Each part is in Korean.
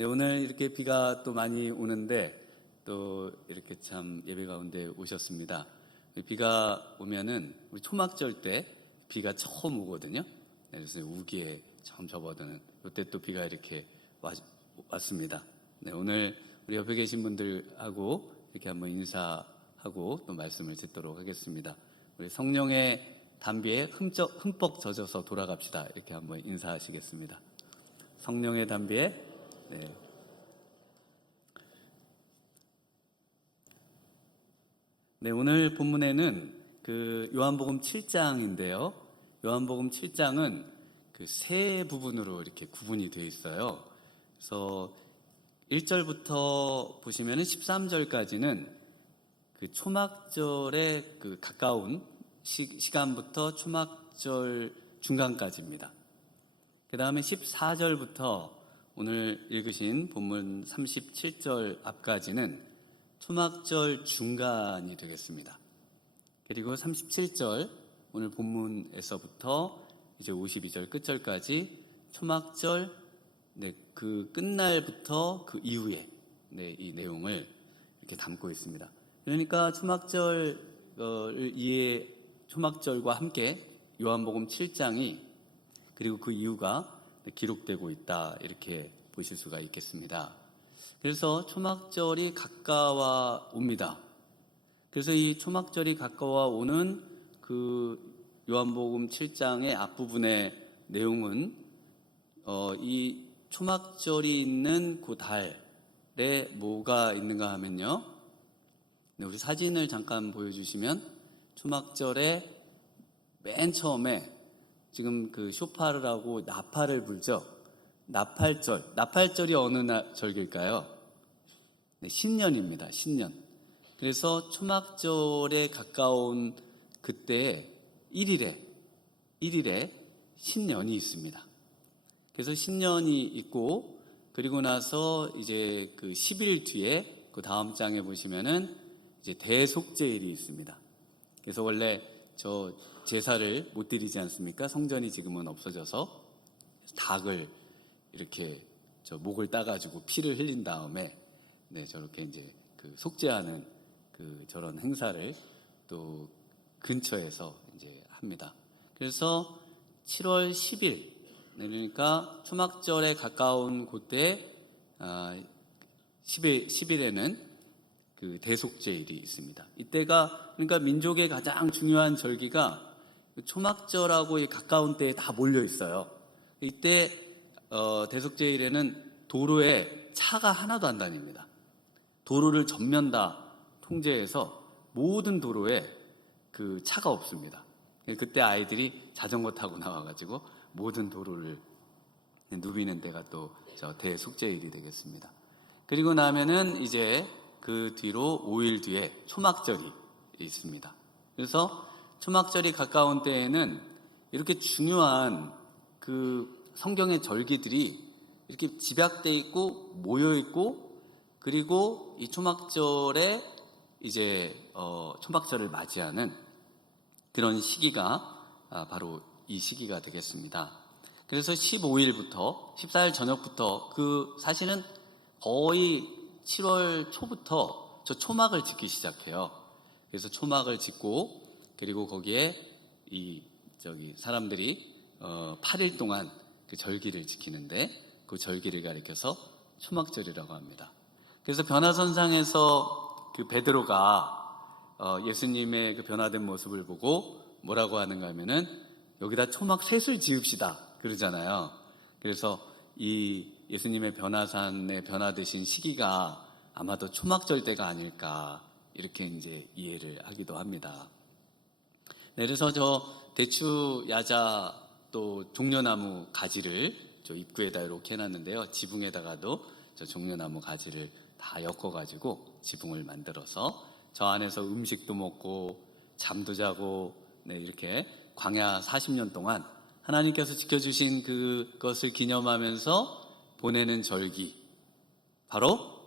네, 오늘 이렇게 비가 또 많이 오는데 또 이렇게 참 예배 가운데 오셨습니다. 비가 오면은 우리 초막절 때 비가 처음 오거든요. 네, 그래서 우기에 처음 접어드는 이때 또 비가 이렇게 왔습니다. 네, 오늘 우리 옆에 계신 분들하고 이렇게 한번 인사하고 또 말씀을 듣도록 하겠습니다. 우리 성령의 담비에 흠뻑 젖어서 돌아갑시다. 이렇게 한번 인사하시겠습니다. 성령의 담비에 네. 네, 오늘 본문에는 그 요한복음 7장인데요. 요한복음 7장은 그 세 부분으로 이렇게 구분이 되어 있어요. 그래서 1절부터 보시면은 13절까지는 그 초막절에 그 가까운 시간부터 초막절 중간까지입니다. 그 다음에 14절부터 오늘 읽으신 본문 37절 앞까지는 초막절 중간이 되겠습니다. 그리고 37절 오늘 본문에서부터 이제 52절 끝절까지 초막절 그 끝날부터 그 이후에 이 내용을 이렇게 담고 있습니다. 그러니까 초막절과 함께 요한복음 7장이 그리고 그 이유가 기록되고 있다 이렇게 보실 수가 있겠습니다. 그래서 초막절이 가까워 옵니다. 그래서 이 초막절이 가까워 오는 그 요한복음 7장의 앞부분의 내용은 이 초막절이 있는 그 달에 뭐가 있는가 하면요. 우리 사진을 잠깐 보여주시면 초막절에 맨 처음에 지금 그 쇼파르라고 나팔을 불죠. 나팔절이 어느 절기일까요? 네, 신년입니다. 신년. 그래서 초막절에 가까운 그때 1일에 신년이 있습니다. 그래서 신년이 있고 그리고 나서 이제 그 10일 뒤에 그 다음 장에 보시면은 이제 대속제일이 있습니다. 그래서 원래 저 제사를 못 드리지 않습니까? 성전이 지금은 없어져서 닭을 이렇게 저 목을 따가지고 피를 흘린 다음에 저렇게 이제 그 속죄하는 그 저런 행사를 또 근처에서 이제 합니다. 그래서 7월 10일 그러니까 초막절에 가까운 그때 10일에는 그 대속제일이 있습니다. 이때가 그러니까 민족의 가장 중요한 절기가 초막절하고 가까운 때에 다 몰려 있어요. 이때 대속제일에는 도로에 차가 하나도 안 다닙니다. 도로를 전면 다 통제해서 모든 도로에 그 차가 없습니다. 그때 아이들이 자전거 타고 나와가지고 모든 도로를 누비는 때가 또 저 대속제일이 되겠습니다. 그리고 나면은 이제 그 뒤로 5일 뒤에 초막절이 있습니다. 그래서 초막절이 가까운 때에는 이렇게 중요한 그 성경의 절기들이 이렇게 집약되어 있고 모여 있고 그리고 이 초막절에 이제 초막절을 맞이하는 그런 시기가 바로 이 시기가 되겠습니다. 그래서 15일부터 14일 저녁부터 그 사실은 거의 7월 초부터 저 초막을 짓기 시작해요. 그래서 초막을 짓고 그리고 거기에 사람들이 8일 동안 그 절기를 지키는데 그 절기를 가리켜서 초막절이라고 합니다. 그래서 변화선상에서 그 베드로가 예수님의 그 변화된 모습을 보고 뭐라고 하는가 하면은 여기다 초막 셋을 지읍시다 그러잖아요. 그래서 이 예수님의 변화산에 변화되신 시기가 아마도 초막절 때가 아닐까 이렇게 이제 이해를 하기도 합니다. 네, 그래서 저 대추 야자 또 종려나무 가지를 저 입구에다 이렇게 해놨는데요. 지붕에다가도 저 종려나무 가지를 다 엮어가지고 지붕을 만들어서 저 안에서 음식도 먹고 잠도 자고 이렇게 광야 40년 동안 하나님께서 지켜주신 그것을 기념하면서 보내는 절기 바로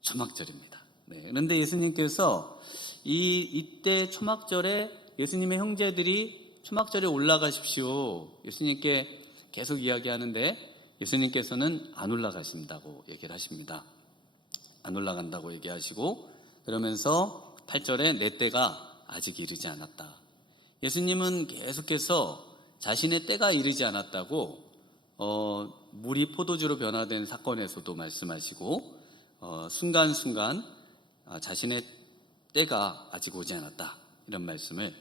초막절입니다. 그런데 예수님께서 이때 초막절에 예수님의 형제들이 초막절에 올라가십시오. 예수님께 계속 이야기하는데 예수님께서는 안 올라가신다고 얘기를 하십니다. 안 올라간다고 얘기하시고, 그러면서 8절에 내 때가 아직 이르지 않았다. 예수님은 계속해서 자신의 때가 이르지 않았다고 물이 포도주로 변화된 사건에서도 말씀하시고, 순간순간 자신의 때가 아직 오지 않았다, 이런 말씀을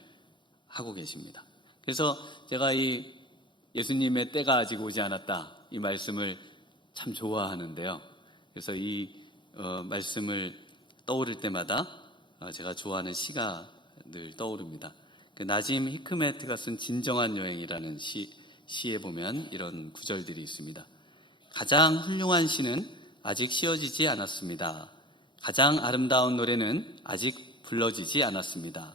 하고 계십니다. 그래서 제가 이 예수님의 때가 아직 오지 않았다, 이 말씀을 참 좋아하는데요. 그래서 이 말씀을 떠오를 때마다 제가 좋아하는 시가 늘 떠오릅니다. 그 나짐 히크메트가 쓴 진정한 여행이라는 시에 보면 이런 구절들이 있습니다. 가장 훌륭한 시는 아직 씌어지지 않았습니다. 가장 아름다운 노래는 아직 불러지지 않았습니다.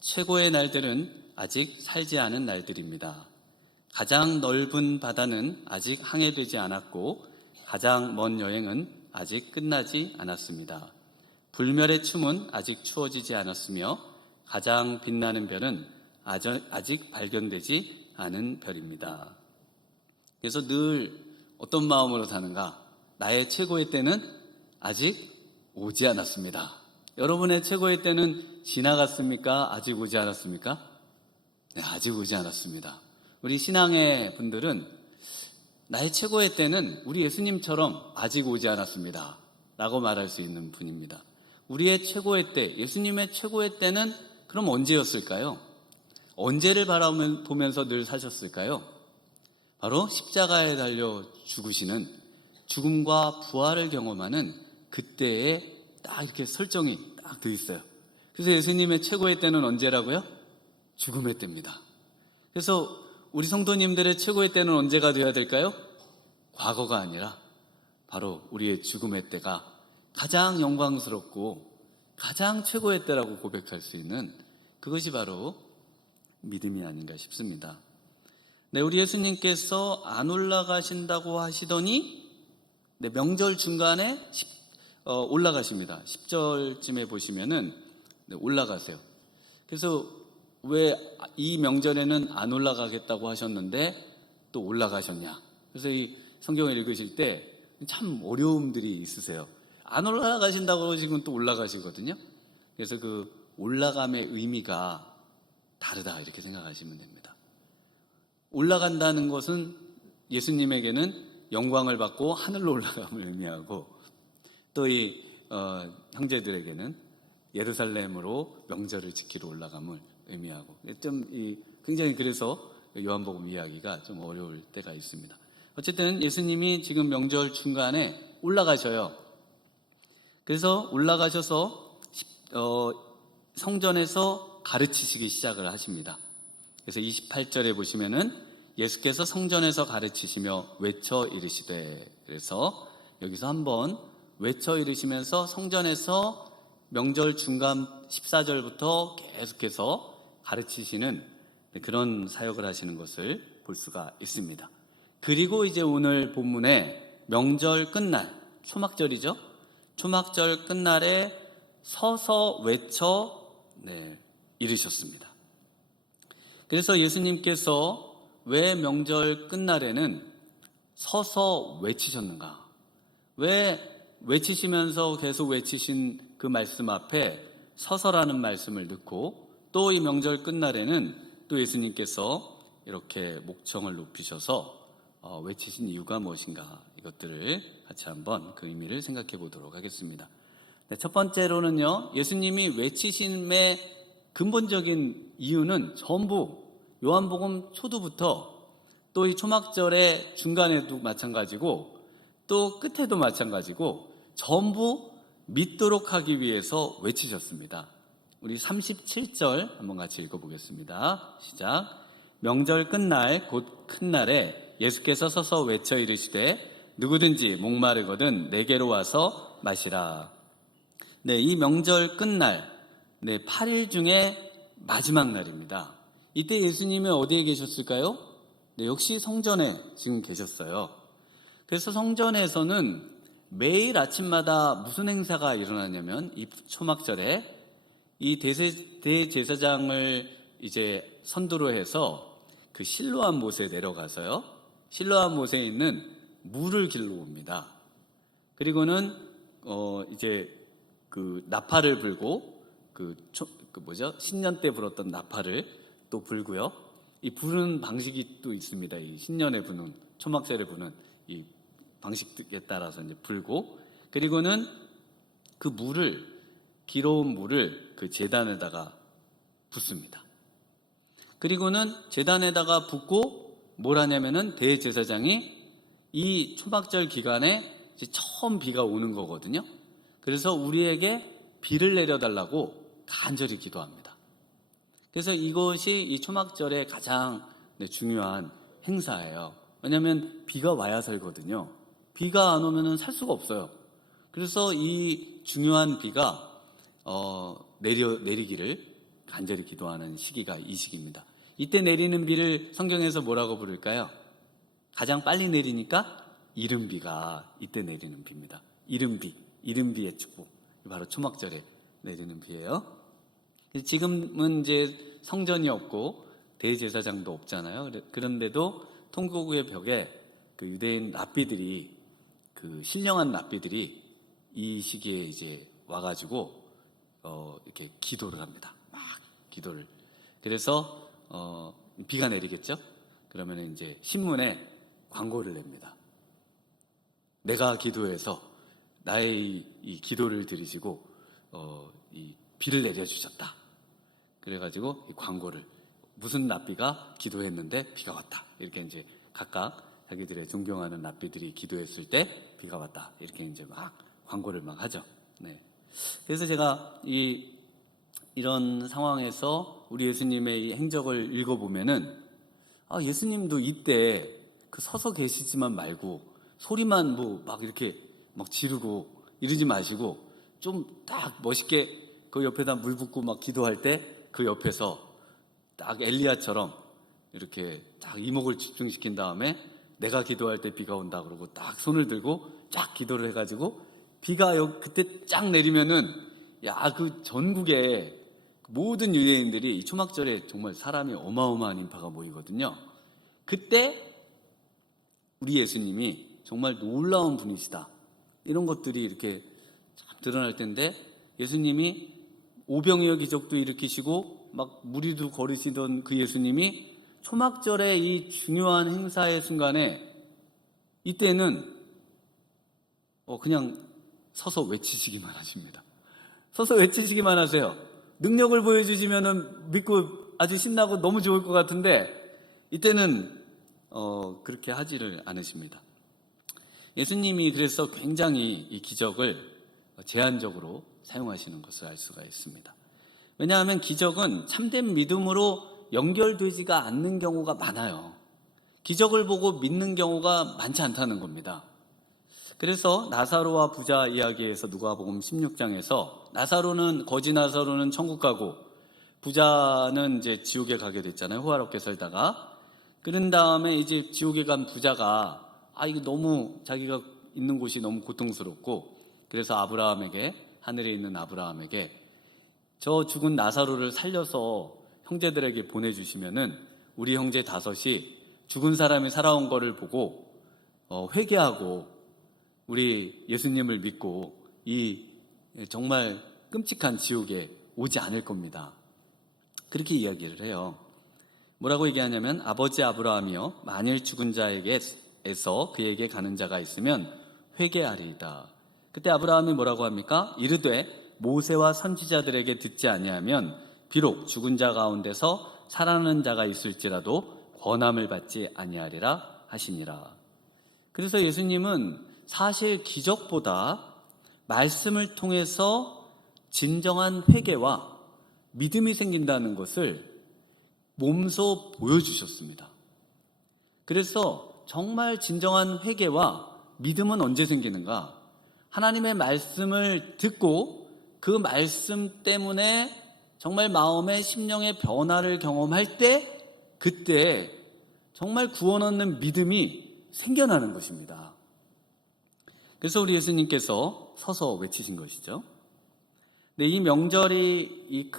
최고의 날들은 아직 살지 않은 날들입니다. 가장 넓은 바다는 아직 항해되지 않았고, 가장 먼 여행은 아직 끝나지 않았습니다. 불멸의 춤은 아직 추워지지 않았으며, 가장 빛나는 별은 아직 발견되지 않은 별입니다. 그래서 늘 어떤 마음으로 사는가? 나의 최고의 때는 아직 오지 않았습니다. 여러분의 최고의 때는 지나갔습니까? 아직 오지 않았습니까? 네, 아직 오지 않았습니다. 우리 신앙의 분들은 나의 최고의 때는 우리 예수님처럼 아직 오지 않았습니다 라고 말할 수 있는 분입니다. 우리의 최고의 때, 예수님의 최고의 때는 그럼 언제였을까요? 언제를 바라보면서 늘 사셨을까요? 바로 십자가에 달려 죽으시는, 죽음과 부활을 경험하는 그때에 딱 이렇게 설정이 딱 돼 있어요. 그래서 예수님의 최고의 때는 언제라고요? 죽음의 때입니다. 그래서 우리 성도님들의 최고의 때는 언제가 되어야 될까요? 과거가 아니라 바로 우리의 죽음의 때가 가장 영광스럽고 가장 최고의 때라고 고백할 수 있는, 그것이 바로 믿음이 아닌가 싶습니다. 네, 우리 예수님께서 안 올라가신다고 하시더니 명절 중간에 올라가십니다. 10절쯤에 보시면은 올라가세요. 그래서 왜 이 명절에는 안 올라가겠다고 하셨는데 또 올라가셨냐? 그래서 이 성경을 읽으실 때 참 어려움들이 있으세요. 안 올라가신다고 지금 또 올라가시거든요. 그래서 그 올라감의 의미가 다르다, 이렇게 생각하시면 됩니다. 올라간다는 것은 예수님에게는 영광을 받고 하늘로 올라감을 의미하고, 또 이 형제들에게는 예루살렘으로 명절을 지키러 올라감을 의미하고, 굉장히 그래서 요한복음 이야기가 좀 어려울 때가 있습니다. 어쨌든 예수님이 지금 명절 중간에 올라가셔요. 그래서 올라가셔서 성전에서 가르치시기 시작을 하십니다. 그래서 28절에 보시면은 예수께서 성전에서 가르치시며 외쳐 이르시되, 그래서 여기서 한번 외쳐 이르시면서 성전에서 명절 중간 14절부터 계속해서 가르치시는 그런 사역을 하시는 것을 볼 수가 있습니다. 그리고 이제 오늘 본문에 명절 끝날, 초막절이죠. 초막절 끝날에 서서 외쳐 이르셨습니다. 그래서 예수님께서 왜 명절 끝날에는 서서 외치셨는가? 왜 외치시면서 계속 외치신 그 말씀 앞에 서서라는 말씀을 넣고, 또 이 명절 끝날에는 또 예수님께서 이렇게 목청을 높이셔서 외치신 이유가 무엇인가, 이것들을 같이 한번 그 의미를 생각해 보도록 하겠습니다. 네, 첫 번째로는요, 예수님이 외치심의 근본적인 이유는 전부 요한복음 초두부터 또 이 초막절의 중간에도 마찬가지고 또 끝에도 마찬가지고 전부 믿도록 하기 위해서 외치셨습니다. 우리 37절 한번 같이 읽어보겠습니다. 시작. 명절 끝날 곧 큰 날에 예수께서 서서 외쳐 이르시되 누구든지 목마르거든 내게로 와서 마시라. 네, 이 명절 끝날, 8일 중에 마지막 날입니다. 이때 예수님은 어디에 계셨을까요? 네, 역시 성전에 지금 계셨어요. 그래서 성전에서는 매일 아침마다 무슨 행사가 일어나냐면, 이 초막절에 이 대제사장을 이제 선두로 해서 그 실로암 못에 내려가서요, 실로암 못에 있는 물을 길러 옵니다. 그리고는 이제 그 나팔을 불고 신년 때 불었던 나팔을 또 불고요. 이 부는 방식이 또 있습니다. 이 신년에 부는 초막절에 부는 이 방식에 따라서 이제 불고, 그리고는 그 물을 길어온 물을 그 제단에다가 붓습니다. 그리고는 제단에다가 붓고 뭘 하냐면은 대제사장이 이 초막절 기간에 이제 처음 비가 오는 거거든요. 그래서 우리에게 비를 내려달라고 간절히 기도합니다. 그래서 이것이 이 초막절의 가장 중요한 행사예요. 왜냐하면 비가 와야 살거든요. 비가 안 오면 살 수가 없어요. 그래서 이 중요한 비가 내리기를 간절히 기도하는 시기가 이 시기입니다. 이때 내리는 비를 성경에서 뭐라고 부를까요? 가장 빨리 내리니까 이른비가 이때 내리는 비입니다. 이른비의 축복. 바로 초막절에 내리는 비예요. 지금은 이제 성전이 없고 대제사장도 없잖아요. 그런데도 통곡의 벽에 그 유대인 랍비들이, 그 신령한 랍비들이 이 시기에 이제 와가지고 이렇게 기도를 합니다. 막 기도를. 그래서 비가 내리겠죠. 그러면 이제 신문에 광고를 냅니다. 내가 기도해서 나의 이 기도를 들으시고 이 비를 내려주셨다. 그래가지고 이 광고를, 무슨 랍비가 기도했는데 비가 왔다. 이렇게 이제 각각 자기들의 존경하는 랍비들이 기도했을 때 비가 왔다. 이렇게 이제 막 광고를 막 하죠. 네. 그래서 제가 이런 상황에서 우리 예수님의 이 행적을 읽어보면은, 예수님도 이때 그 서서 계시지만 말고 소리만 막 이렇게 막 지르고 이러지 마시고 좀 딱 멋있게 그 옆에다 물 붓고 막 기도할 때 그 옆에서 딱 엘리야처럼 이렇게 딱 이목을 집중시킨 다음에 내가 기도할 때 비가 온다 그러고 딱 손을 들고 쫙 기도를 해가지고 비가 그때 쫙 내리면은, 그 전국에 모든 유대인들이 이 초막절에 정말 사람이 어마어마한 인파가 모이거든요. 그때 우리 예수님이 정말 놀라운 분이시다, 이런 것들이 이렇게 참 드러날 텐데, 예수님이 오병이어 기적도 일으키시고 막 무리도 거르시던 그 예수님이 초막절의 이 중요한 행사의 순간에 이때는 그냥 서서 외치시기만 하십니다. 서서 외치시기만 하세요. 능력을 보여주시면은 믿고 아주 신나고 너무 좋을 것 같은데 이때는 그렇게 하지를 않으십니다. 예수님이 그래서 굉장히 이 기적을 제한적으로 사용하시는 것을 알 수가 있습니다. 왜냐하면 기적은 참된 믿음으로 연결되지가 않는 경우가 많아요. 기적을 보고 믿는 경우가 많지 않다는 겁니다. 그래서 나사로와 부자 이야기에서 누가복음 16장에서 거지 나사로는 천국 가고 부자는 이제 지옥에 가게 됐잖아요. 호화롭게 살다가. 그런 다음에 이제 지옥에 간 부자가 이거 너무 자기가 있는 곳이 너무 고통스럽고, 그래서 하늘에 있는 아브라함에게 저 죽은 나사로를 살려서 형제들에게 보내주시면은 우리 형제 5이 죽은 사람이 살아온 거를 보고 회개하고 우리 예수님을 믿고 이 정말 끔찍한 지옥에 오지 않을 겁니다. 그렇게 이야기를 해요. 뭐라고 얘기하냐면, 아버지 아브라함이여, 만일 죽은 자에게서 그에게 가는 자가 있으면 회개하리이다. 그때 아브라함이 뭐라고 합니까? 이르되 모세와 선지자들에게 듣지 아니하면 비록 죽은 자 가운데서 살아나는 자가 있을지라도 권함을 받지 아니하리라 하시니라. 그래서 예수님은 사실 기적보다 말씀을 통해서 진정한 회개와 믿음이 생긴다는 것을 몸소 보여주셨습니다. 그래서 정말 진정한 회개와 믿음은 언제 생기는가? 하나님의 말씀을 듣고 그 말씀 때문에 정말 마음의 심령의 변화를 경험할 때, 그때 정말 구원 얻는 믿음이 생겨나는 것입니다. 그래서 우리 예수님께서 서서 외치신 것이죠. 네, 이 명절이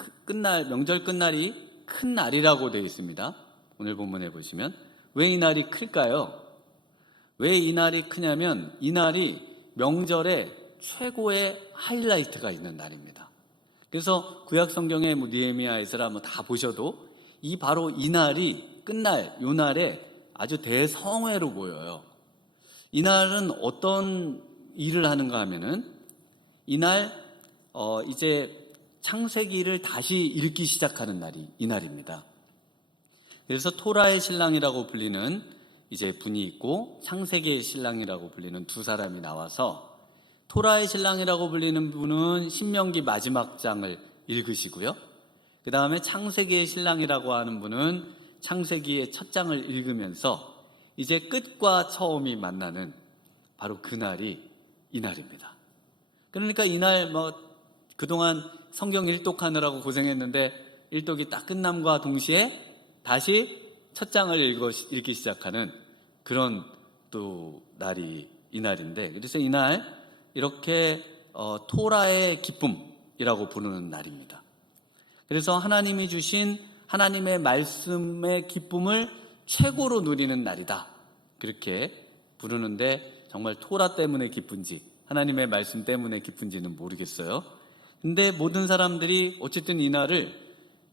명절 끝날이 큰 날이라고 되어 있습니다. 오늘 본문에 보시면 왜 이 날이 클까요? 왜 이날이 크냐면 이날이 명절에 최고의 하이라이트가 있는 날입니다. 그래서 구약 성경의 느헤미야, 에스라 다 보셔도 이 바로 이날이 끝날 요 날에 아주 대성회로 보여요. 이날은 어떤 일을 하는가 하면은 이날 이제 창세기를 다시 읽기 시작하는 날이 이날입니다. 그래서 토라의 신랑이라고 불리는 이제 분이 있고 창세기의 신랑이라고 불리는 두 사람이 나와서 토라의 신랑이라고 불리는 분은 신명기 마지막 장을 읽으시고요. 그 다음에 창세기의 신랑이라고 하는 분은 창세기의 첫 장을 읽으면서 이제 끝과 처음이 만나는 바로 그날이 이날입니다. 그러니까 이날 그동안 성경 일독하느라고 고생했는데 일독이 딱 끝남과 동시에 다시 첫 장을 읽기 시작하는 그런 또 날이 이날인데, 그래서 이날 이렇게 토라의 기쁨이라고 부르는 날입니다. 그래서 하나님이 주신 하나님의 말씀의 기쁨을 최고로 누리는 날이다, 그렇게 부르는데 정말 토라 때문에 기쁜지 하나님의 말씀 때문에 기쁜지는 모르겠어요. 근데 모든 사람들이 어쨌든 이 날을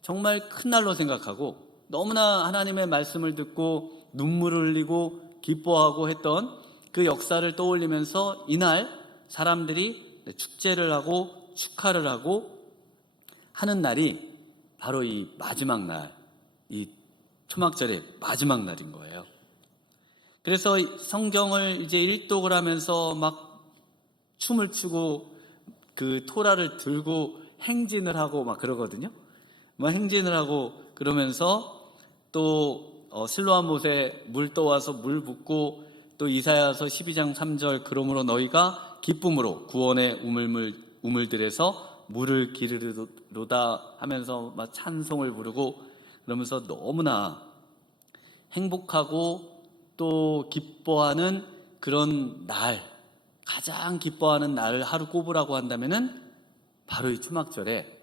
정말 큰 날로 생각하고 너무나 하나님의 말씀을 듣고 눈물을 흘리고 기뻐하고 했던 그 역사를 떠올리면서 이날 사람들이 축제를 하고 축하를 하고 하는 날이 바로 이 마지막 날, 이 초막절의 마지막 날인 거예요. 그래서 성경을 이제 일독을 하면서 막 춤을 추고 그 토라를 들고 행진을 하고 막 그러거든요. 행진을 하고 그러면서 또 실로암 못에 물 떠와서 물 붓고 또 이사야서 12장 3절 그러므로 너희가 기쁨으로 구원의 우물들에서 물을 기르리로다 하면서 막 찬송을 부르고 그러면서 너무나 행복하고 또 기뻐하는 그런 날, 가장 기뻐하는 날을 하루 꼽으라고 한다면은 바로 이 초막절에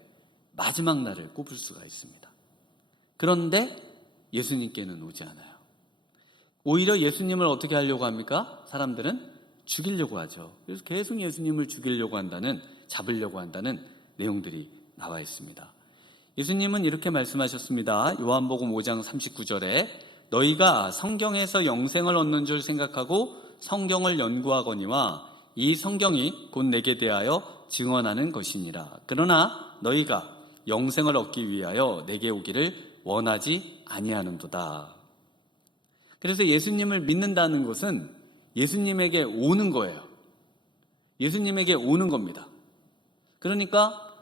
마지막 날을 꼽을 수가 있습니다. 그런데 예수님께는 오지 않아요. 오히려 예수님을 어떻게 하려고 합니까? 사람들은 죽이려고 하죠. 그래서 계속 예수님을 죽이려고 한다는, 잡으려고 한다는 내용들이 나와 있습니다. 예수님은 이렇게 말씀하셨습니다. 요한복음 5장 39절에 너희가 성경에서 영생을 얻는 줄 생각하고 성경을 연구하거니와 이 성경이 곧 내게 대하여 증언하는 것이니라. 그러나 너희가 영생을 얻기 위하여 내게 오기를 원하지 아니하는도다. 그래서 예수님을 믿는다는 것은 예수님에게 오는 거예요. 예수님에게 오는 겁니다. 그러니까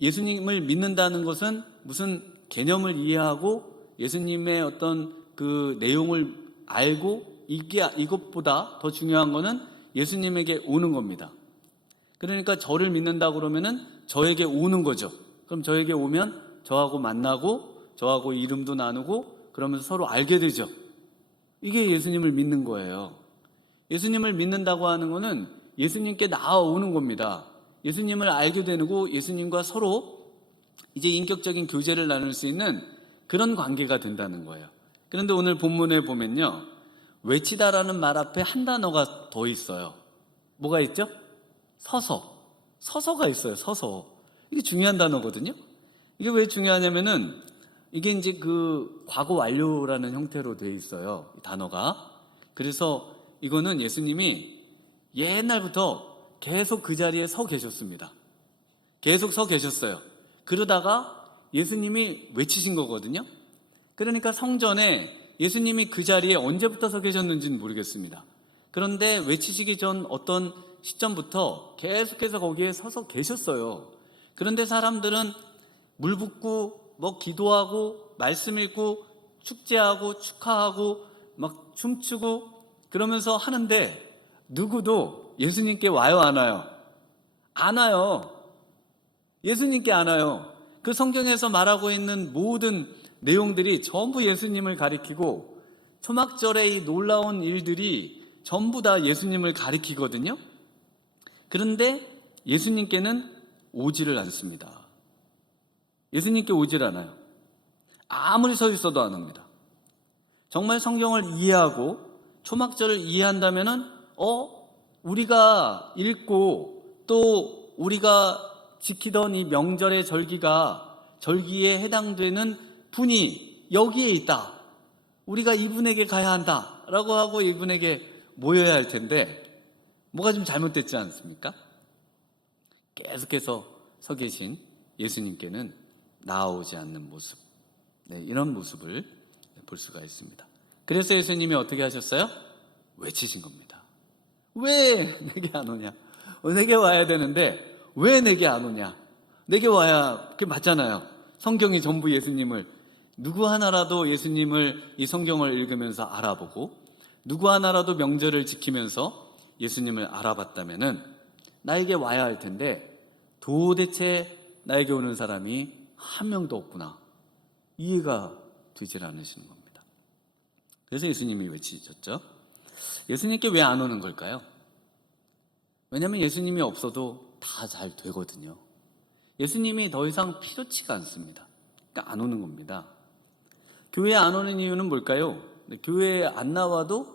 예수님을 믿는다는 것은 무슨 개념을 이해하고 예수님의 어떤 그 내용을 알고 이것보다 더 중요한 거는 예수님에게 오는 겁니다. 그러니까 저를 믿는다 그러면은 저에게 오는 거죠. 그럼 저에게 오면 저하고 만나고 저하고 이름도 나누고 그러면서 서로 알게 되죠. 이게 예수님을 믿는 거예요. 예수님을 믿는다고 하는 거는 예수님께 나아오는 겁니다. 예수님을 알게 되고 예수님과 서로 이제 인격적인 교제를 나눌 수 있는 그런 관계가 된다는 거예요. 그런데 오늘 본문에 보면요, 외치다라는 말 앞에 한 단어가 더 있어요. 뭐가 있죠? 서서가 있어요. 서서. 이게 중요한 단어거든요. 이게 왜 중요하냐면은 이게 이제 그 과거 완료라는 형태로 되어 있어요, 이 단어가. 그래서 이거는 예수님이 옛날부터 계속 그 자리에 서 계셨습니다. 계속 서 계셨어요. 그러다가 예수님이 외치신 거거든요. 그러니까 성전에 예수님이 그 자리에 언제부터 서 계셨는지는 모르겠습니다. 그런데 외치시기 전 어떤 시점부터 계속해서 거기에 서서 계셨어요. 그런데 사람들은 물 붓고 기도하고 말씀 읽고 축제하고 축하하고 막 춤추고 그러면서 하는데 누구도 예수님께 와요, 안 와요? 안 와요. 예수님께 안 와요. 그 성경에서 말하고 있는 모든 내용들이 전부 예수님을 가리키고 초막절의 이 놀라운 일들이 전부 다 예수님을 가리키거든요. 그런데 예수님께는 오지를 않습니다. 예수님께 오질 않아요. 아무리 서 있어도 안 옵니다. 정말 성경을 이해하고 초막절을 이해한다면은 우리가 읽고 또 우리가 지키던 이 명절의 절기에 해당되는 분이 여기에 있다. 우리가 이분에게 가야 한다. 라고 하고 이분에게 모여야 할 텐데 뭐가 좀 잘못됐지 않습니까? 계속해서 서 계신 예수님께는 나아오지 않는 모습, 이런 모습을 볼 수가 있습니다. 그래서 예수님이 어떻게 하셨어요? 외치신 겁니다. 왜 내게 안 오냐? 내게 와야 되는데 왜 내게 안 오냐? 내게 와야 그게 맞잖아요. 성경이 전부 예수님을, 누구 하나라도 예수님을 이 성경을 읽으면서 알아보고 누구 하나라도 명절을 지키면서 예수님을 알아봤다면은 나에게 와야 할 텐데 도대체 나에게 오는 사람이 한 명도 없구나. 이해가 되질 않으시는 겁니다. 그래서 예수님이 외치셨죠. 예수님께 왜 안 오는 걸까요? 왜냐하면 예수님이 없어도 다 잘 되거든요. 예수님이 더 이상 필요치가 않습니다. 그러니까 안 오는 겁니다. 교회에 안 오는 이유는 뭘까요? 교회에 안 나와도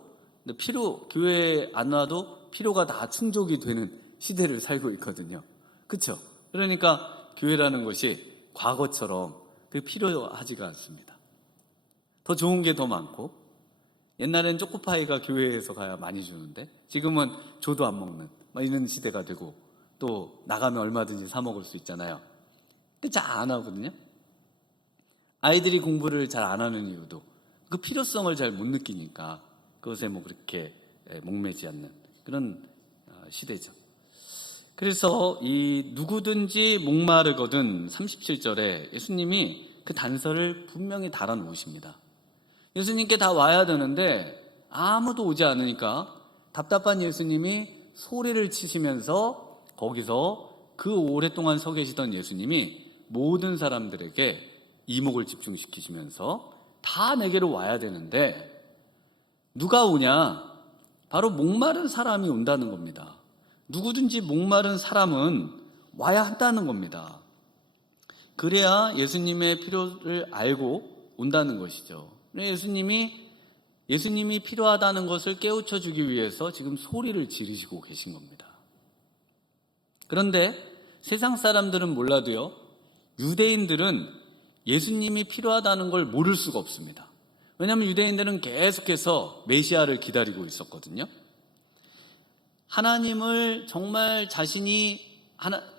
교회에 안 나와도 필요가 다 충족이 되는 시대를 살고 있거든요. 그렇죠? 그러니까 교회라는 것이 과거처럼 필요하지가 않습니다. 더 좋은 게 더 많고, 옛날엔 초코파이가 교회에서 가야 많이 주는데 지금은 줘도 안 먹는 이런 시대가 되고, 또 나가면 얼마든지 사 먹을 수 있잖아요. 근데 잘 안 하거든요. 아이들이 공부를 잘 안 하는 이유도 그 필요성을 잘 못 느끼니까 그것에 그렇게 목매지 않는 그런 시대죠. 그래서 이 누구든지 목마르거든 37절에 예수님이 그 단서를 분명히 달아 놓으십니다. 예수님께 다 와야 되는데 아무도 오지 않으니까 답답한 예수님이 소리를 치시면서 거기서 그 오랫동안 서 계시던 예수님이 모든 사람들에게 이목을 집중시키시면서 다 내게로 와야 되는데 누가 오냐? 바로 목마른 사람이 온다는 겁니다. 누구든지 목마른 사람은 와야 한다는 겁니다. 그래야 예수님의 필요를 알고 온다는 것이죠. 예수님이 필요하다는 것을 깨우쳐 주기 위해서 지금 소리를 지르시고 계신 겁니다. 그런데 세상 사람들은 몰라도요, 유대인들은 예수님이 필요하다는 걸 모를 수가 없습니다. 왜냐하면 유대인들은 계속해서 메시아를 기다리고 있었거든요. 하나님을 정말 자신이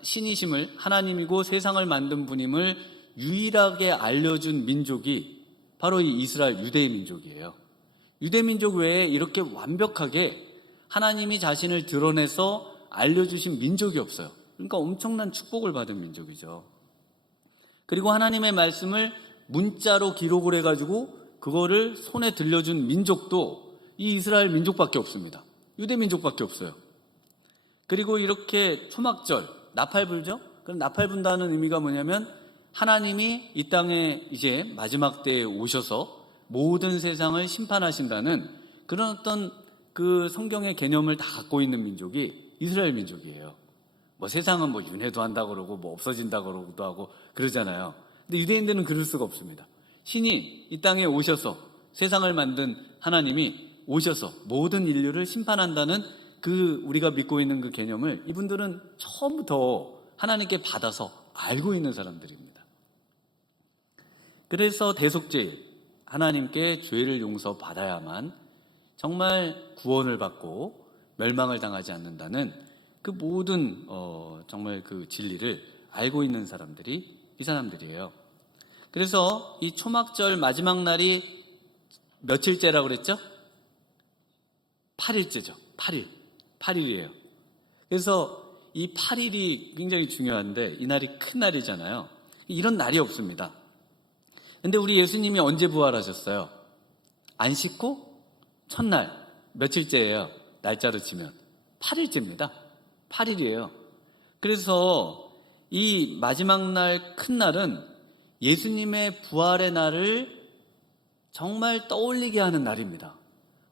신이심을, 하나님이고 세상을 만든 분임을 유일하게 알려준 민족이 바로 이 이스라엘 유대 민족이에요. 유대 민족 외에 이렇게 완벽하게 하나님이 자신을 드러내서 알려주신 민족이 없어요. 그러니까 엄청난 축복을 받은 민족이죠. 그리고 하나님의 말씀을 문자로 기록을 해가지고 그거를 손에 들려준 민족도 이 이스라엘 민족밖에 없습니다. 유대 민족밖에 없어요. 그리고 이렇게 초막절, 나팔 불죠? 그럼 나팔 분다는 의미가 뭐냐면 하나님이 이 땅에 이제 마지막 때에 오셔서 모든 세상을 심판하신다는 그런 어떤 그 성경의 개념을 다 갖고 있는 민족이 이스라엘 민족이에요. 세상은 윤회도 한다고 그러고 없어진다고 그러고도 하고 그러잖아요. 근데 유대인들은 그럴 수가 없습니다. 신이 이 땅에 오셔서 세상을 만든 하나님이 오셔서 모든 인류를 심판한다는 그 우리가 믿고 있는 그 개념을 이분들은 처음부터 하나님께 받아서 알고 있는 사람들입니다. 그래서 대속죄, 하나님께 죄를 용서받아야만 정말 구원을 받고 멸망을 당하지 않는다는 그 모든 정말 그 진리를 알고 있는 사람들이 이 사람들이에요. 그래서 이 초막절 마지막 날이 며칠째라고 그랬죠? 8일째죠. 8일이에요. 그래서 이 8일이 굉장히 중요한데 이 날이 큰 날이잖아요. 이런 날이 없습니다. 근데 우리 예수님이 언제 부활하셨어요? 안식구? 첫날. 며칠째예요? 날짜로 치면 8일째입니다. 8일이에요. 그래서 이 마지막 날 큰 날은 예수님의 부활의 날을 정말 떠올리게 하는 날입니다.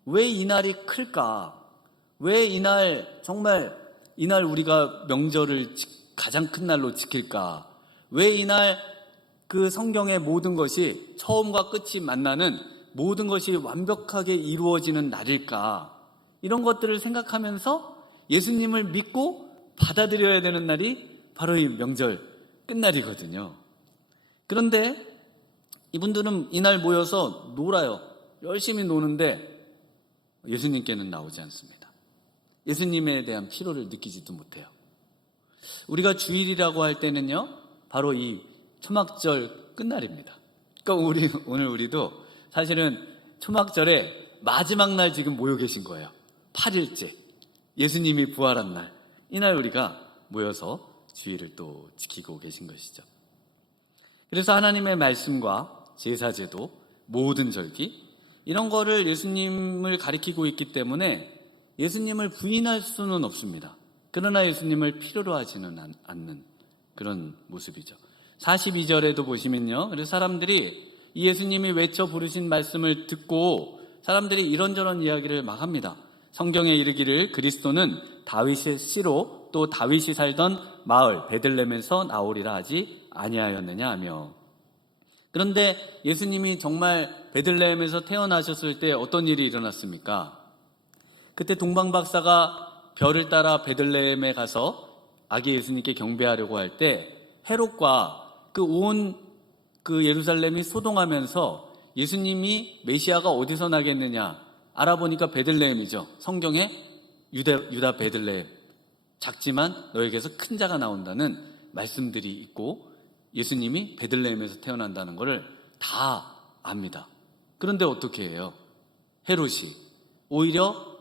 왜 이 날이 클까? 왜 이날 정말 이날 우리가 명절을 가장 큰 날로 지킬까? 왜 이날 그 성경의 모든 것이 처음과 끝이 만나는 모든 것이 완벽하게 이루어지는 날일까? 이런 것들을 생각하면서 예수님을 믿고 받아들여야 되는 날이 바로 이 명절 끝날이거든요. 그런데 이분들은 이날 모여서 놀아요. 열심히 노는데 예수님께는 나오지 않습니다. 예수님에 대한 피로를 느끼지도 못해요. 우리가 주일이라고 할 때는요, 바로 이 초막절 끝날입니다. 그러니까 오늘 우리도 사실은 초막절에 마지막 날 지금 모여 계신 거예요. 8일째, 예수님이 부활한 날, 이날 우리가 모여서 주일을 또 지키고 계신 것이죠. 그래서 하나님의 말씀과 제사제도, 모든 절기, 이런 거를 예수님을 가리키고 있기 때문에 예수님을 부인할 수는 없습니다. 그러나 예수님을 필요로 하지는 않는 그런 모습이죠. 42절에도 보시면요, 그래서 사람들이 이 예수님이 외쳐 부르신 말씀을 듣고 사람들이 이런저런 이야기를 막 합니다. 성경에 이르기를 그리스도는 다윗의 씨로 또 다윗이 살던 마을 베들레헴에서 나오리라 하지 아니하였느냐 하며. 그런데 예수님이 정말 베들레헴에서 태어나셨을 때 어떤 일이 일어났습니까? 그때 동방박사가 별을 따라 베들레헴에 가서 아기 예수님께 경배하려고 할 때 헤롯과 그 예루살렘이 소동하면서 예수님이 메시아가 어디서 나겠느냐 알아보니까 베들레헴이죠. 성경에 유다 베들레헴, 작지만 너에게서 큰 자가 나온다는 말씀들이 있고 예수님이 베들레헴에서 태어난다는 것을 다 압니다. 그런데 어떻게 해요? 헤롯이 오히려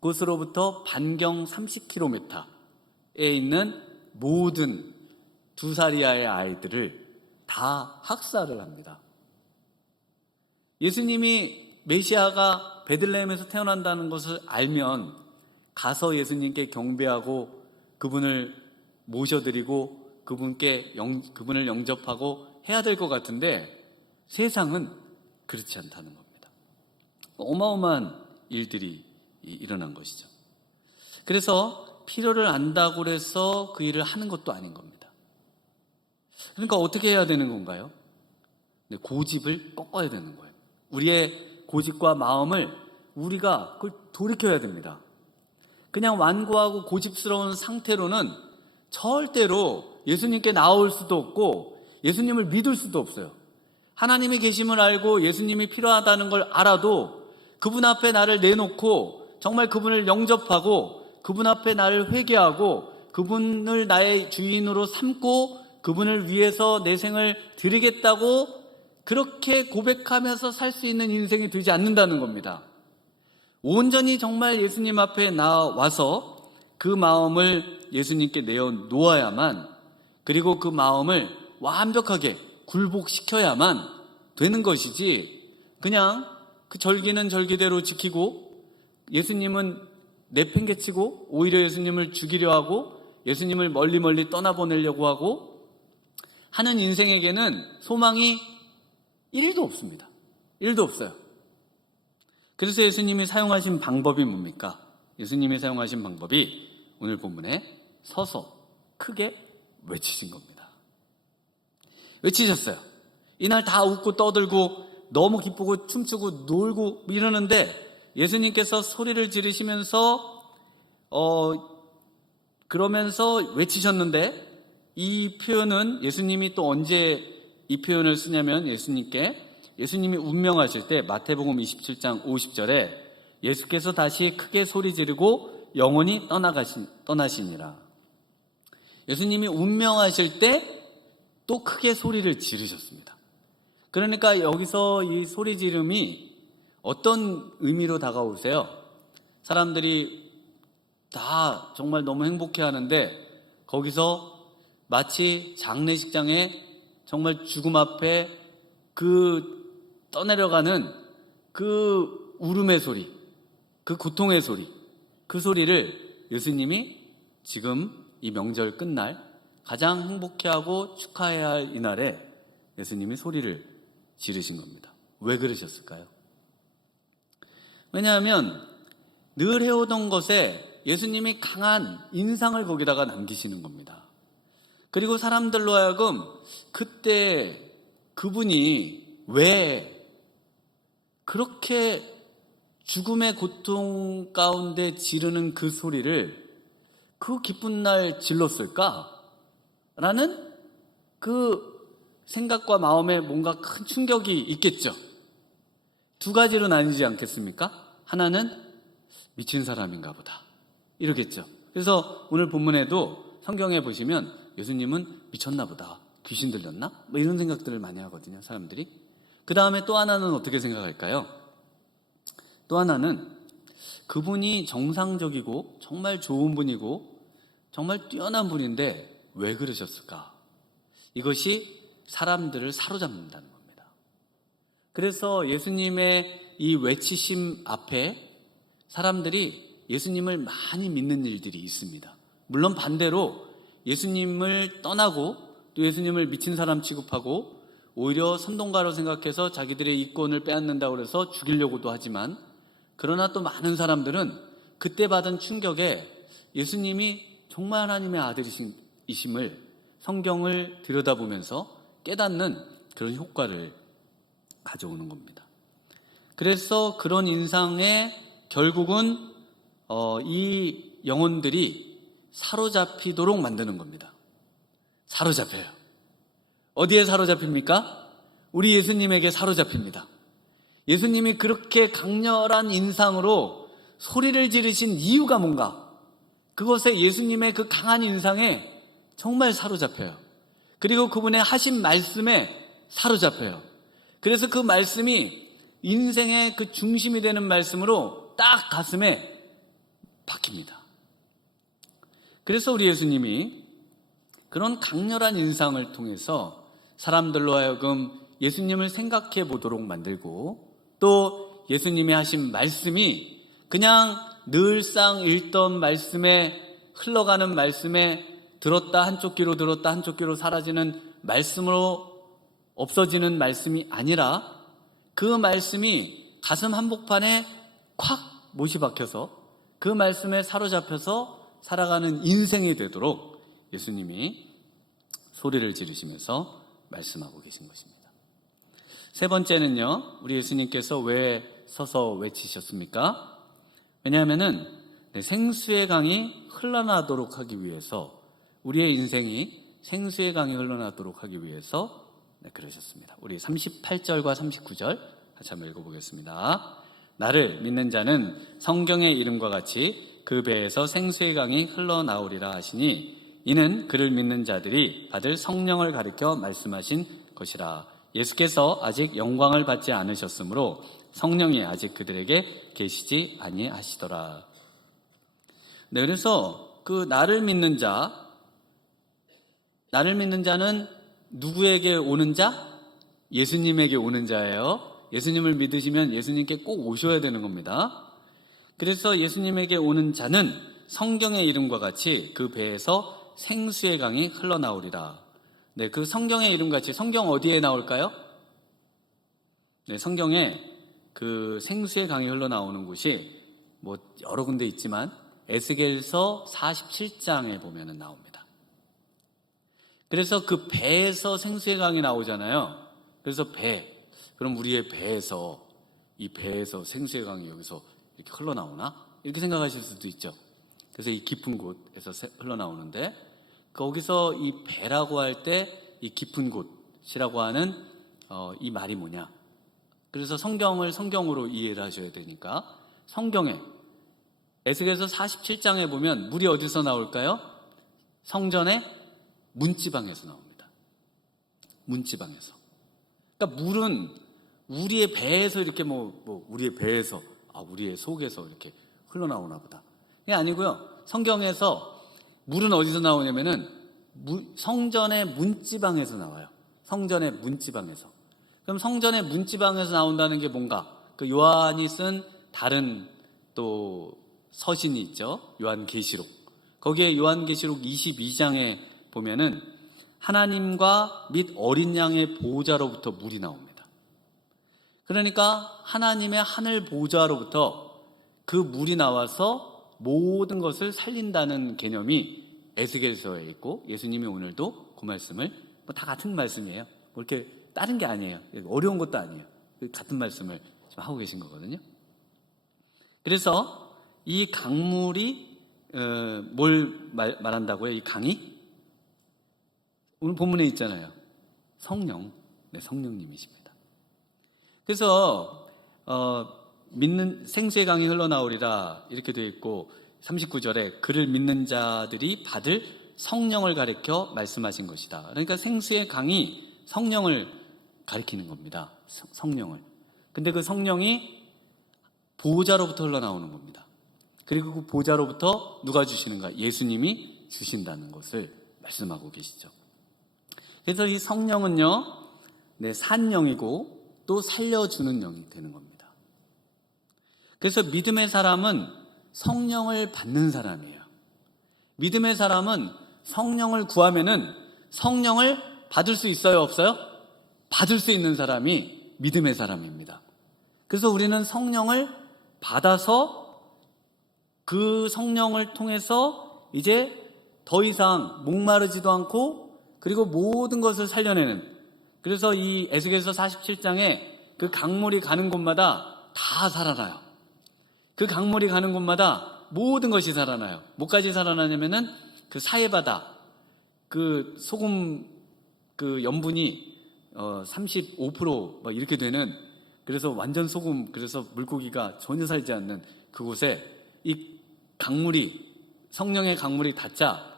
그곳으로부터 반경 30km에 있는 모든 2살 이하의 아이들을 다 학살을 합니다. 예수님이 메시아가 베들레헴에서 태어난다는 것을 알면 가서 예수님께 경배하고 그분을 모셔드리고 그분을 영접하고 해야 될 것 같은데 세상은 그렇지 않다는 겁니다. 어마어마한 일들이 일어난 것이죠. 그래서 필요를 안다고 해서 그 일을 하는 것도 아닌 겁니다. 그러니까 어떻게 해야 되는 건가요? 고집을 꺾어야 되는 거예요. 우리의 고집과 마음을 우리가 그걸 돌이켜야 됩니다. 그냥 완고하고 고집스러운 상태로는 절대로 예수님께 나올 수도 없고 예수님을 믿을 수도 없어요. 하나님이 계심을 알고 예수님이 필요하다는 걸 알아도 그분 앞에 나를 내놓고 정말 그분을 영접하고 그분 앞에 나를 회개하고 그분을 나의 주인으로 삼고 그분을 위해서 내 생을 드리겠다고 그렇게 고백하면서 살 수 있는 인생이 되지 않는다는 겁니다. 온전히 정말 예수님 앞에 나와서 그 마음을 예수님께 내어놓아야만, 그리고 그 마음을 완벽하게 굴복시켜야만 되는 것이지, 그냥 그 절기는 절기대로 지키고 예수님은 내팽개치고 오히려 예수님을 죽이려 하고 예수님을 멀리 떠나보내려고 하고 하는 인생에게는 소망이 1도 없습니다. 1도 없어요. 그래서 예수님이 사용하신 방법이 뭡니까? 예수님이 사용하신 방법이 오늘 본문에 서서 크게 외치신 겁니다. 외치셨어요. 이날 다 웃고 떠들고 너무 기쁘고 춤추고 놀고 이러는데 예수님께서 소리를 지르시면서 그러면서 외치셨는데, 이 표현은 예수님이 또 언제 이 표현을 쓰냐면 예수님이 운명하실 때 마태복음 27장 50절에 예수께서 다시 크게 소리 지르고 영원히 떠나시니라. 예수님이 운명하실 때 또 크게 소리를 지르셨습니다. 그러니까 여기서 이 소리 지름이 어떤 의미로 다가오세요? 사람들이 다 정말 너무 행복해 하는데 거기서 마치 장례식장에 정말 죽음 앞에 떠내려가는 그 울음의 소리, 그 고통의 소리, 그 소리를 예수님이 지금 이 명절 끝날 가장 행복해하고 축하해야 할 이날에 예수님이 소리를 지르신 겁니다. 왜 그러셨을까요? 왜냐하면 늘 해오던 것에 예수님이 강한 인상을 거기다가 남기시는 겁니다. 그리고 사람들로 하여금 그때 그분이 왜 그렇게 죽음의 고통 가운데 지르는 그 소리를 그 기쁜 날 질렀을까? 라는 그 생각과 마음에 뭔가 큰 충격이 있겠죠. 두 가지로 나뉘지 않겠습니까? 하나는 미친 사람인가 보다, 이러겠죠. 그래서 오늘 본문에도 성경에 보시면 예수님은 미쳤나 보다, 귀신 들렸나? 뭐 이런 생각들을 많이 하거든요, 사람들이. 그 다음에 또 하나는 어떻게 생각할까요? 또 하나는 그분이 정상적이고 정말 좋은 분이고 정말 뛰어난 분인데 왜 그러셨을까? 이것이 사람들을 사로잡는다는 겁니다. 그래서 예수님의 이 외치심 앞에 사람들이 예수님을 많이 믿는 일들이 있습니다. 물론 반대로 예수님을 떠나고 또 예수님을 미친 사람 취급하고 오히려 선동가로 생각해서 자기들의 이권을 빼앗는다고 해서 죽이려고도 하지만, 그러나 또 많은 사람들은 그때 받은 충격에 예수님이 정말 하나님의 아들이심을 성경을 들여다보면서 깨닫는 그런 효과를 가져오는 겁니다. 그래서 그런 인상에 결국은 이 영혼들이 사로잡히도록 만드는 겁니다. 사로잡혀요. 어디에 사로잡힙니까? 우리 예수님에게 사로잡힙니다. 예수님이 그렇게 강렬한 인상으로 소리를 지르신 이유가 뭔가? 그것에 예수님의 그 강한 인상에 정말 사로잡혀요. 그리고 그분의 하신 말씀에 사로잡혀요. 그래서 그 말씀이 인생의 그 중심이 되는 말씀으로 딱 가슴에 박힙니다. 그래서 우리 예수님이 그런 강렬한 인상을 통해서 사람들로 하여금 예수님을 생각해 보도록 만들고, 또 예수님이 하신 말씀이 그냥 늘상 읽던 말씀에, 흘러가는 말씀에 들었다 한쪽 귀로 들었다 한쪽 귀로 사라지는 말씀으로 없어지는 말씀이 아니라 그 말씀이 가슴 한복판에 콱 못이 박혀서 그 말씀에 사로잡혀서 살아가는 인생이 되도록 예수님이 소리를 지르시면서 말씀하고 계신 것입니다. 세 번째는요, 우리 예수님께서 왜 서서 외치셨습니까? 왜냐하면은 생수의 강이 흘러나도록 하기 위해서, 우리의 인생이 생수의 강이 흘러나도록 하기 위해서 그러셨습니다. 우리 38절과 39절 같이 한번 읽어보겠습니다. 나를 믿는 자는 성경의 이름과 같이 그 배에서 생수의 강이 흘러나오리라 하시니, 이는 그를 믿는 자들이 받을 성령을 가리켜 말씀하신 것이라. 예수께서 아직 영광을 받지 않으셨으므로 성령이 아직 그들에게 계시지 아니하시더라. 네, 그래서 그 나를 믿는 자는 누구에게 오는 자? 예수님에게 오는 자예요. 예수님을 믿으시면 예수님께 꼭 오셔야 되는 겁니다. 그래서 예수님에게 오는 자는 성경의 이름과 같이 그 배에서 생수의 강이 흘러나오리라. 네, 그 성경의 이름같이, 성경 어디에 나올까요? 네, 성경에 그 생수의 강이 흘러나오는 곳이 뭐 여러 군데 있지만 에스겔서 47장에 보면은 나옵니다. 그래서 그 배에서 생수의 강이 나오잖아요. 그래서 그럼 우리의 배에서, 이 배에서 생수의 강이 여기서 이렇게 흘러나오나? 이렇게 생각하실 수도 있죠. 그래서 이 깊은 곳에서 흘러나오는데, 거기서 이 배라고 할 때 이 깊은 곳이라고 하는 이 말이 뭐냐? 그래서 성경을 성경으로 이해를 하셔야 되니까, 성경에 에스겔서 47장에 보면 물이 어디서 나올까요? 성전의 문지방에서 나옵니다. 문지방에서. 그러니까 물은 우리의 배에서 이렇게 우리의 배에서, 우리의 속에서 이렇게 흘러나오나 보다. 그게 아니고요. 성경에서 물은 어디서 나오냐면은 성전의 문지방에서 나와요. 성전의 문지방에서. 그럼 성전의 문지방에서 나온다는 게 뭔가? 그 요한이 쓴 다른 또 서신이 있죠. 요한계시록. 거기에 요한계시록 22장에 보면은 하나님과 및 어린 양의 보호자로부터 물이 나옵니다. 그러니까 하나님의 하늘 보호자로부터 그 물이 나와서 모든 것을 살린다는 개념이 에스겔서에 있고, 예수님이 오늘도 그 말씀을 다 같은 말씀이에요. 이렇게 다른 게 아니에요. 어려운 것도 아니에요. 같은 말씀을 지금 하고 계신 거거든요. 그래서 이 강물이 뭘 말한다고요? 이 강이? 오늘 본문에 있잖아요. 성령, 네, 성령님이십니다. 그래서 믿는 생수의 강이 흘러나오리라 이렇게 되어 있고 39절에 그를 믿는 자들이 받을 성령을 가리켜 말씀하신 것이다. 그러니까 생수의 강이 성령을 가리키는 겁니다. 성령을. 근데 그 성령이 보좌로부터 흘러나오는 겁니다. 그리고 그 보좌로부터 누가 주시는가? 예수님이 주신다는 것을 말씀하고 계시죠. 그래서 이 성령은요, 네, 산 영이고 또 살려주는 영이 되는 겁니다. 그래서 믿음의 사람은 성령을 받는 사람이에요. 믿음의 사람은 성령을 구하면은 성령을 받을 수 있어요, 없어요? 받을 수 있는 사람이 믿음의 사람입니다. 그래서 우리는 성령을 받아서 그 성령을 통해서 이제 더 이상 목마르지도 않고 그리고 모든 것을 살려내는, 그래서 이 에스겔서 47장에 그 강물이 가는 곳마다 다 살아나요. 그 강물이 가는 곳마다 모든 것이 살아나요. 뭐까지 살아나냐면은 그 사해바다, 그 소금 그 염분이 35% 이렇게 되는, 그래서 완전 소금, 그래서 물고기가 전혀 살지 않는 그곳에 이 강물이, 성령의 강물이 닿자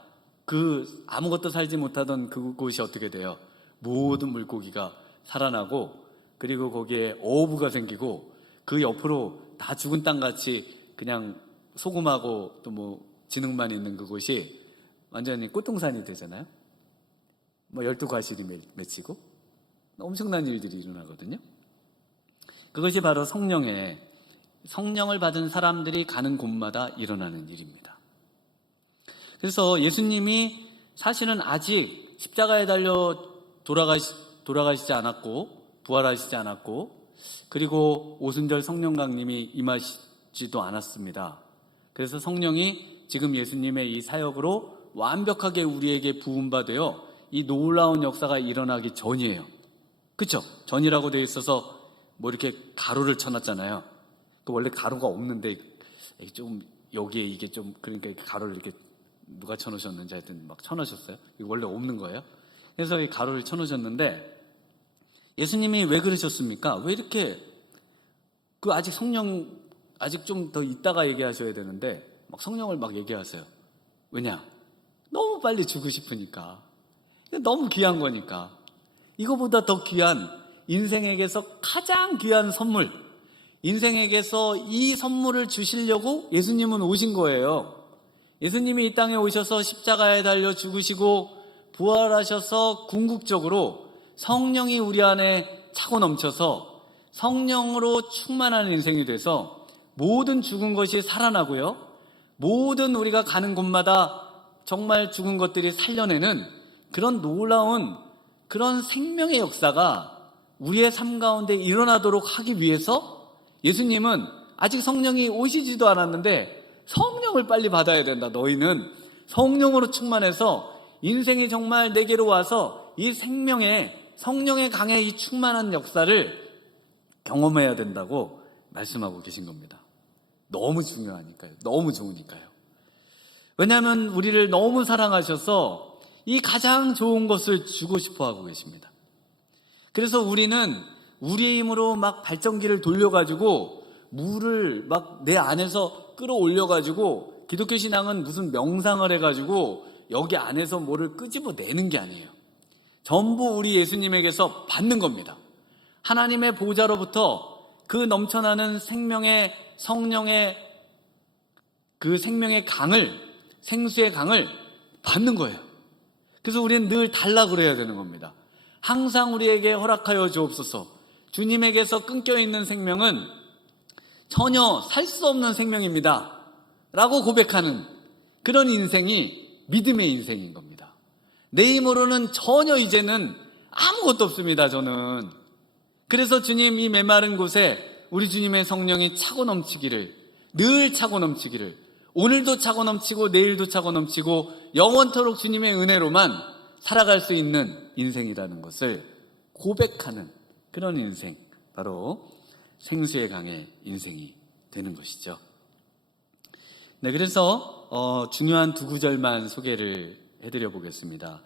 그 아무것도 살지 못하던 그곳이 어떻게 돼요? 모든 물고기가 살아나고, 그리고 거기에 어부가 생기고, 그 옆으로 다 죽은 땅같이 그냥 소금하고 또 뭐 진흙만 있는 그곳이 완전히 꽃동산이 되잖아요. 12과실이 맺히고 엄청난 일들이 일어나거든요. 그것이 바로 성령을 받은 사람들이 가는 곳마다 일어나는 일입니다. 그래서 예수님이 사실은 아직 십자가에 달려 돌아가시지 않았고 부활하시지 않았고, 그리고 오순절 성령강림이 임하시지도 않았습니다. 그래서 성령이 지금 예수님의 이 사역으로 완벽하게 우리에게 부음받아요. 이 놀라운 역사가 일어나기 전이에요. 그렇죠? 전이라고 되어 있어서 뭐 이렇게 가로를 쳐놨잖아요. 원래 가로가 없는데 좀 여기에 이게 좀, 그러니까 가로를 이렇게 누가 쳐놓으셨는지 하여튼 막 쳐놓으셨어요. 이거 원래 없는 거예요. 그래서 이 가로를 쳐놓으셨는데, 예수님이 왜 그러셨습니까? 왜 이렇게 아직 성령 아직 좀 더 있다가 얘기하셔야 되는데 막 성령을 막 얘기하세요. 왜냐? 너무 빨리 주고 싶으니까. 너무 귀한 거니까. 이거보다 더 귀한, 인생에게서 가장 귀한 선물, 인생에게서 이 선물을 주시려고 예수님은 오신 거예요. 예수님이 이 땅에 오셔서 십자가에 달려 죽으시고 부활하셔서 궁극적으로 성령이 우리 안에 차고 넘쳐서 성령으로 충만한 인생이 돼서 모든 죽은 것이 살아나고요, 모든 우리가 가는 곳마다 정말 죽은 것들이 살려내는 그런 놀라운 그런 생명의 역사가 우리의 삶 가운데 일어나도록 하기 위해서 예수님은 아직 성령이 오시지도 않았는데 성령을 빨리 받아야 된다. 너희는 성령으로 충만해서 인생이 정말 내게로 와서 이 성령의 강에 이 충만한 역사를 경험해야 된다고 말씀하고 계신 겁니다. 너무 중요하니까요. 너무 좋으니까요. 왜냐하면 우리를 너무 사랑하셔서 이 가장 좋은 것을 주고 싶어 하고 계십니다. 그래서 우리는 우리의 힘으로 막 발전기를 돌려가지고 물을 막 내 안에서 끌어올려가지고, 기독교 신앙은 무슨 명상을 해가지고 여기 안에서 뭐를 끄집어내는 게 아니에요. 전부 우리 예수님에게서 받는 겁니다. 하나님의 보좌로부터 그 넘쳐나는 생명의 성령의 그 생명의 강을, 생수의 강을 받는 거예요. 그래서 우리는 늘 달라 그래야 되는 겁니다. 항상 우리에게 허락하여 주옵소서. 주님에게서 끊겨있는 생명은 전혀 살 수 없는 생명입니다 라고 고백하는 그런 인생이 믿음의 인생인 겁니다. 내 힘으로는 전혀 이제는 아무것도 없습니다, 저는. 그래서 주님, 이 메마른 곳에 우리 주님의 성령이 차고 넘치기를, 늘 차고 넘치기를, 오늘도 차고 넘치고 내일도 차고 넘치고 영원토록 주님의 은혜로만 살아갈 수 있는 인생이라는 것을 고백하는 그런 인생, 바로 생수의 강의 인생이 되는 것이죠. 네, 그래서 중요한 두 구절만 소개를 해드려 보겠습니다.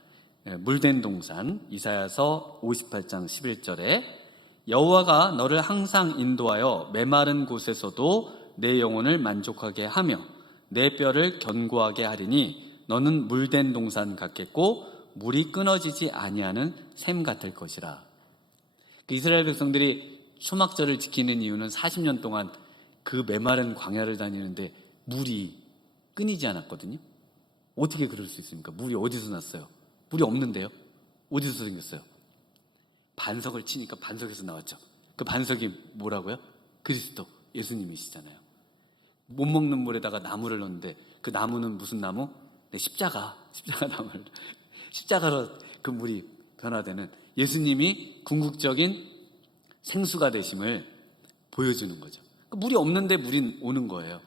물된 동산, 이사야서 58장 11절에 여호와가 너를 항상 인도하여 메마른 곳에서도 내 영혼을 만족하게 하며 내 뼈를 견고하게 하리니 너는 물된 동산 같겠고 물이 끊어지지 아니하는 샘 같을 것이라. 그 이스라엘 백성들이 초막절을 지키는 이유는 40년 동안 그 메마른 광야를 다니는데 물이 끊이지 않았거든요. 어떻게 그럴 수 있습니까? 물이 어디서 났어요? 물이 없는데요? 어디서 생겼어요? 반석을 치니까 반석에서 나왔죠. 그 반석이 뭐라고요? 그리스도, 예수님이시잖아요. 못 먹는 물에다가 나무를 넣는데 그 나무는 무슨 나무? 네, 십자가 나무를, 십자가로 그 물이 변화되는 예수님이 궁극적인 생수가 되심을 보여주는 거죠. 물이 없는데 물이 오는 거예요.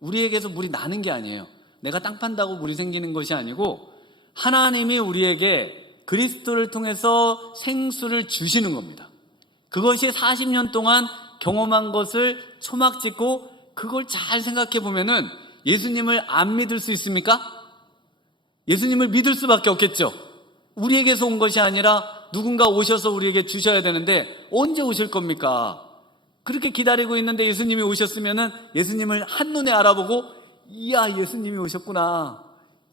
우리에게서 물이 나는 게 아니에요. 내가 땅 판다고 물이 생기는 것이 아니고 하나님이 우리에게 그리스도를 통해서 생수를 주시는 겁니다. 그것이 40년 동안 경험한 것을 초막 짓고 그걸 잘 생각해 보면은 예수님을 안 믿을 수 있습니까? 예수님을 믿을 수밖에 없겠죠. 우리에게서 온 것이 아니라 누군가 오셔서 우리에게 주셔야 되는데 언제 오실 겁니까? 그렇게 기다리고 있는데 예수님이 오셨으면은 예수님을 한눈에 알아보고 이야, 예수님이 오셨구나.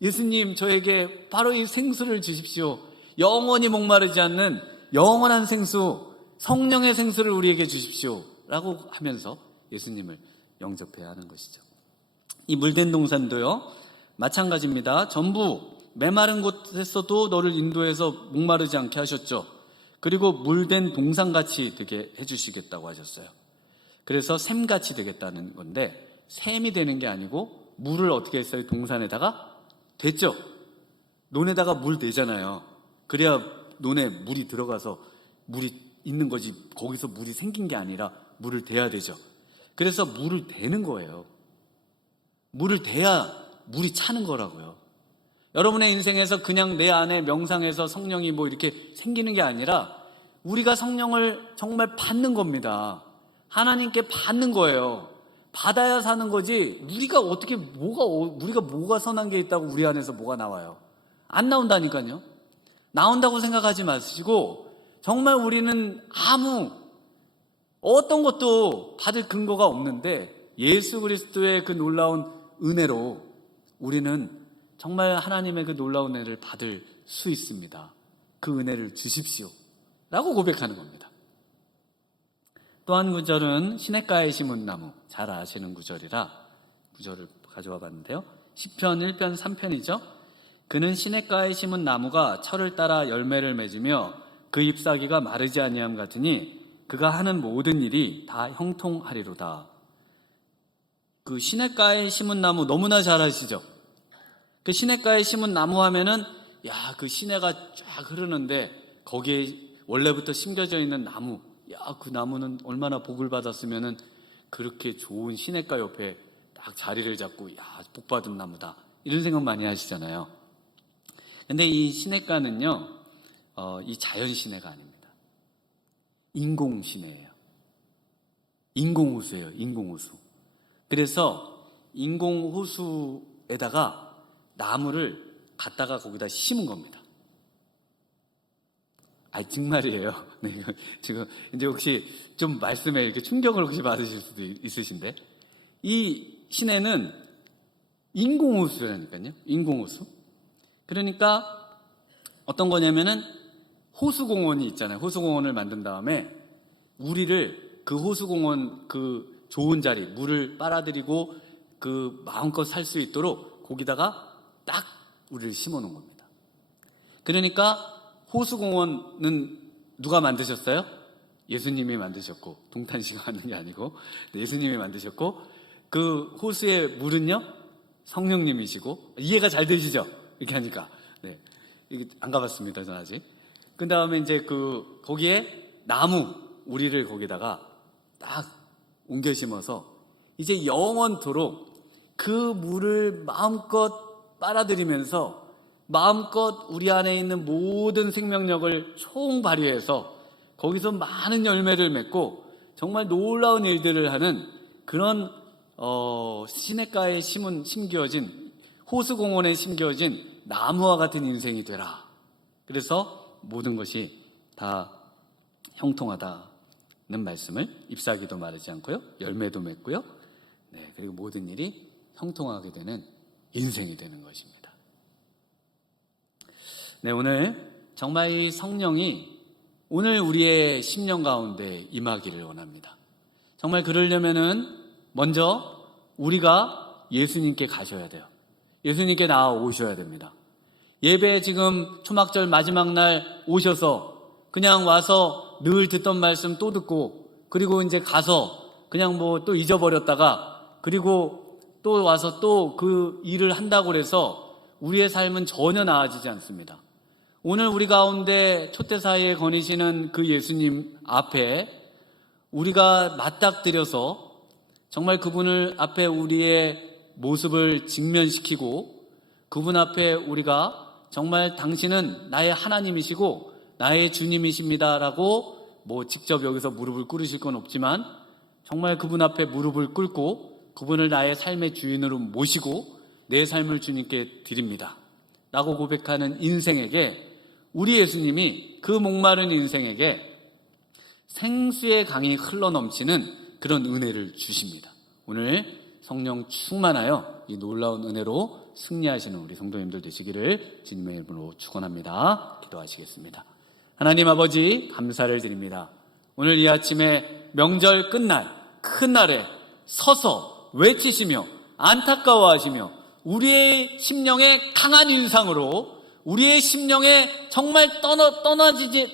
예수님, 저에게 바로 이 생수를 주십시오. 영원히 목마르지 않는 영원한 생수, 성령의 생수를 우리에게 주십시오 라고 하면서 예수님을 영접해야 하는 것이죠. 이 물된 동산도요 마찬가지입니다. 전부 메마른 곳에서도 너를 인도해서 목마르지 않게 하셨죠. 그리고 물된 동산같이 되게 해주시겠다고 하셨어요. 그래서 샘같이 되겠다는 건데, 샘이 되는 게 아니고 물을 어떻게 했어요? 동산에다가 됐죠. 논에다가 물 내잖아요. 그래야 논에 물이 들어가서 물이 있는 거지, 거기서 물이 생긴 게 아니라 물을 대야 되죠. 그래서 물을 대는 거예요. 물을 대야 물이 차는 거라고요. 여러분의 인생에서 그냥 내 안에 명상해서 성령이 뭐 이렇게 생기는 게 아니라 우리가 성령을 정말 받는 겁니다. 하나님께 받는 거예요. 받아야 사는 거지. 우리가 어떻게 우리가 뭐가 선한 게 있다고 우리 안에서 뭐가 나와요? 안 나온다니까요. 나온다고 생각하지 마시고 정말 우리는 아무 어떤 것도 받을 근거가 없는데 예수 그리스도의 그 놀라운 은혜로 우리는 정말 하나님의 그 놀라운 은혜를 받을 수 있습니다. 그 은혜를 주십시오 라고 고백하는 겁니다. 또 한 구절은 시냇가에 심은 나무, 잘 아시는 구절이라 구절을 가져와 봤는데요. 시편 1편 3편이죠. 그는 시냇가에 심은 나무가 철을 따라 열매를 맺으며 그 잎사귀가 마르지 아니함 같으니 그가 하는 모든 일이 다 형통하리로다. 그 시냇가에 심은 나무 너무나 잘 아시죠? 그 시냇가에 심은 나무 하면은 야, 그 시내가 쫙 흐르는데 거기에 원래부터 심겨져 있는 나무, 야, 그 나무는 얼마나 복을 받았으면은 그렇게 좋은 시냇가 옆에 딱 자리를 잡고 야, 복 받은 나무다. 이런 생각 많이 하시잖아요. 근데 이 시냇가는요, 이 자연 시내가 아닙니다. 인공 시내예요. 인공호수예요. 인공호수. 그래서 인공호수에다가 나무를 갖다가 거기다 심은 겁니다. 정말이에요. 네, 지금 이제 혹시 좀 말씀에 이렇게 충격을 혹시 받으실 수도 있으신데, 이 시내는 인공호수라니까요. 인공호수. 그러니까 어떤 거냐면은 호수공원이 있잖아요. 호수공원을 만든 다음에 우리를 그 호수공원 그 좋은 자리, 물을 빨아들이고 그 마음껏 살 수 있도록 거기다가 딱 우리를 심어 놓은 겁니다. 그러니까 호수공원은 누가 만드셨어요? 예수님이 만드셨고, 동탄 씨가 만든 게 아니고 예수님이 만드셨고, 그 호수의 물은요 성령님이시고, 이해가 잘 되시죠? 이렇게 하니까. 네, 이게 안 가봤습니다, 전 아직. 그 다음에 이제 거기에 나무, 우리를 거기다가 딱 옮겨 심어서 이제 영원토록 그 물을 마음껏 빨아들이면서 마음껏 우리 안에 있는 모든 생명력을 총 발휘해서 거기서 많은 열매를 맺고 정말 놀라운 일들을 하는 그런 시냇가에 심겨진 호수공원에 심겨진 나무와 같은 인생이 되라. 그래서 모든 것이 다 형통하다는 말씀을 잎사귀도 마르지 않고요, 열매도 맺고요, 그리고 모든 일이 형통하게 되는 인생이 되는 것입니다. 오늘 정말 이 성령이 오늘 우리의 심령 가운데 임하기를 원합니다. 정말 그러려면은 먼저 우리가 예수님께 가셔야 돼요. 예수님께 나아오셔야 됩니다. 예배 지금 초막절 마지막 날 오셔서 그냥 와서 늘 듣던 말씀 또 듣고, 그리고 이제 가서 그냥 뭐 또 잊어버렸다가, 그리고 또 와서 또 그 일을 한다고 해서 우리의 삶은 전혀 나아지지 않습니다. 오늘 우리 가운데 초대사회에 거니시는 그 예수님 앞에 우리가 맞닥뜨려서 정말 그분을 앞에 우리의 모습을 직면시키고, 그분 앞에 우리가 정말 당신은 나의 하나님이시고 나의 주님이십니다라고 뭐 직접 여기서 무릎을 꿇으실 건 없지만 정말 그분 앞에 무릎을 꿇고 그분을 나의 삶의 주인으로 모시고 내 삶을 주님께 드립니다 라고 고백하는 인생에게, 우리 예수님이 그 목마른 인생에게 생수의 강이 흘러넘치는 그런 은혜를 주십니다. 오늘 성령 충만하여 이 놀라운 은혜로 승리하시는 우리 성도님들 되시기를 주님의 이름으로 축원합니다. 기도하시겠습니다. 하나님 아버지, 감사를 드립니다. 오늘 이 아침에 명절 끝날 큰 날에 서서 외치시며 안타까워하시며 우리의 심령에 강한 인상으로, 우리의 심령에 정말 떠나지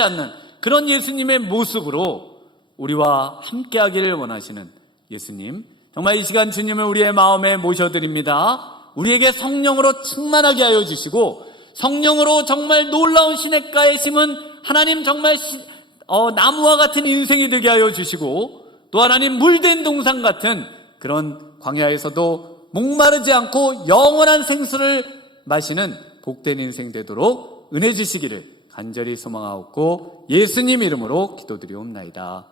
않는 그런 예수님의 모습으로 우리와 함께하기를 원하시는 예수님, 정말 이 시간 주님을 우리의 마음에 모셔드립니다. 우리에게 성령으로 충만하게 하여 주시고, 성령으로 정말 놀라운 시냇가에 심은 하나님 정말 나무와 같은 인생이 되게 하여 주시고, 또 하나님 물된 동산 같은 그런 광야에서도 목마르지 않고 영원한 생수를 마시는 복된 인생 되도록 은혜 주시기를 간절히 소망하옵고 예수님 이름으로 기도드리옵나이다.